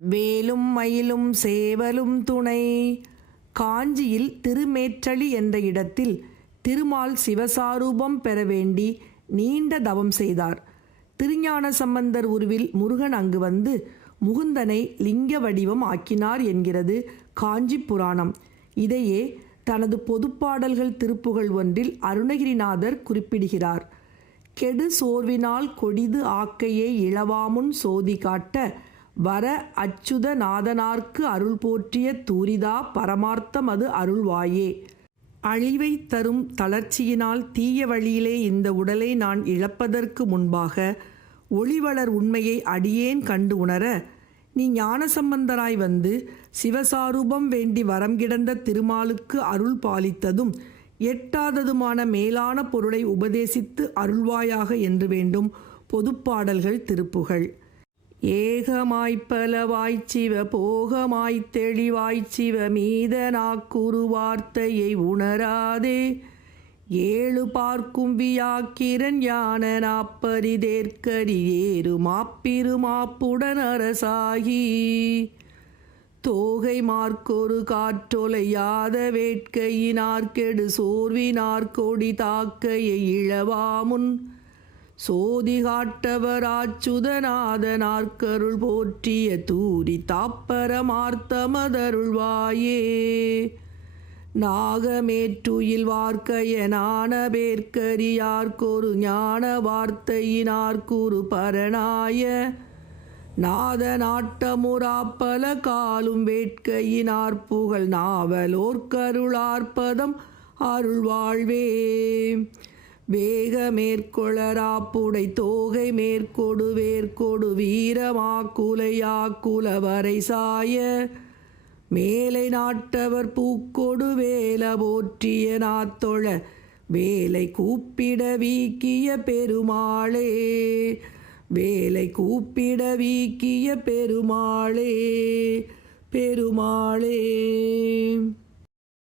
வேலும் மயிலும் சேவலும் துணை. காஞ்சியில் திருமேற்றளி என்ற இடத்தில் திருமால் சிவசாரூபம் பெற வேண்டி நீண்ட தவம் செய்தார். திருஞான சம்பந்தர் உருவில் முருகன் அங்கு வந்து முகுந்தனை லிங்க வடிவம் ஆக்கினார் என்கிறது காஞ்சி புராணம். இதையே தனது பொதுப்பாடல்கள் திருப்புகழ் ஒன்றில் அருணகிரிநாதர் குறிப்பிடுகிறார். கெடு சோர்வினால் கொடிது ஆக்கையை இளவாமுன் சோதி காட்ட வர அச்சுத நாதனார்க்கு அருள் போற்றிய தூரிதா பரமார்த்தம் அது அருள்வாயே. அழிவை தரும் தளர்ச்சியினால் தீய வழியிலே இந்த உடலை நான் இழப்பதற்கு முன்பாக ஒளிவளர் உண்மையை அடியேன் கண்டு உணர நீ ஞானசம்பந்தராய் வந்து சிவசாரூபம் வேண்டி வரம் கிடந்த திருமாலுக்கு அருள் பாலித்ததும் எட்டாததுமான மேலான பொருளை உபதேசித்து அருள்வாயாக என்று வேண்டும் பொதுப்பாடல்கள் திருப்புகழ். ஏகமாய்ப்பலவாய்ச் சிவ போகமாய்த் தெளிவாய்ச் சிவ மீதனாக்குரு வார்த்தையை உணராதே ஏழு பார்க்கும் வியாக்கிரன் ஞான நாப்பரிதேற்கரியேறு மாப்பிருமாப்புடன் அரசாகி தோகை மார்க்கொரு காற்றொலையாத வேட்கையினார்கெடு சோர்வினார் கொடி தாக்கையை இழவாமுன் சோதி காட்டவராச்சுதநாதனார்க்கருள் போற்றிய தூரி தாப்பரமார்த்தமதருள்வாயே. நாகமேற்றுயில் வார்க்கையனான பேர்க்கரியார்க்கொரு ஞான வார்த்தையினார்க்குரு பரனாய நாத நாட்டமுறாப்பல காலும் வேட்கையினார் புகழ் நாவலோர்க்கருளார்ப்பதம் அருள்வாழ்வே. வேக மேற்கொளராப்புடை தோகை மேற்கொடு வேற்கொடு வீரமாக்குலையாக்குலவரை சாய மேலை நாட்டவர் பூக்கொடு வேல போற்றிய நாத்தொழ வேலை கூப்பிட வீக்கிய பெருமாளே. வேலை கூப்பிட வீக்கிய பெருமாளே பெருமாளே.